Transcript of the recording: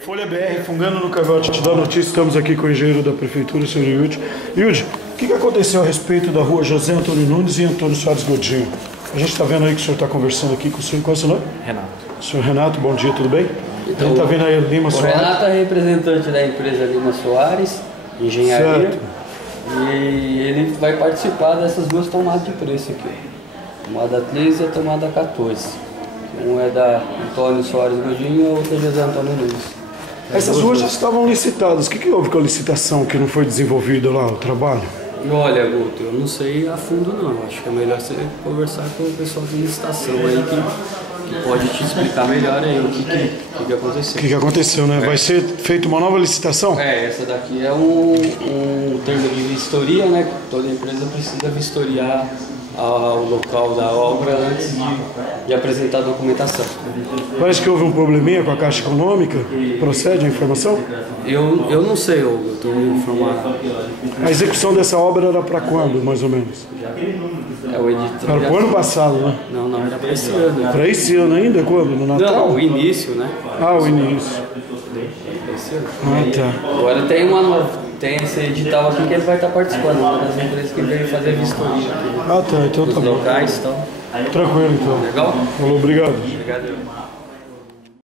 Folha BR, fungando no cangote da notícia, estamos aqui com o engenheiro da prefeitura, o senhor Yudi. Yudi, o que aconteceu a respeito da rua José Antônio Nunes e Antônio Soares Godinho? A gente está vendo aí que o senhor está conversando aqui com o senhor, qual é o seu nome? Renato. Senhor Renato, bom dia, tudo bem? Então, a gente está vendo aí Lima Soares. O Renato é representante da empresa Lima Soares, engenharia. Certo. E ele vai participar dessas duas tomadas de preço aqui. Tomada 13 e a tomada 14. Um é da Antônio Soares Godinho e a outra é José Antônio Nunes. Essas ruas já estavam licitadas. O que houve com a licitação que não foi desenvolvida lá, o trabalho? Olha, Guto, eu não sei a fundo não. Acho que é melhor você conversar com o pessoal de licitação aí que pode te explicar melhor aí o que aconteceu. O que aconteceu, né? Vai ser feita uma nova licitação? Essa daqui é um termo de vistoria, né? Toda empresa precisa vistoriar o local da obra antes de apresentar a documentação. Parece que houve um probleminha com a Caixa Econômica. Procede a informação? Eu não sei, eu estou informado. A execução dessa obra era para quando, mais ou menos? É o editor. Era para o ano passado, né? Não, era para esse ano. Para esse ano ainda? Quando? No Natal? Não, o início, né? Ah, o início. Esse ano. Ah, tá. Agora tem esse edital aqui que ele vai estar participando, uma das empresas que veio fazer vistoria aqui. Ah, tá. Então tá Os bom. locais, então. Tranquilo, então. Legal? Falou, obrigado. Obrigado.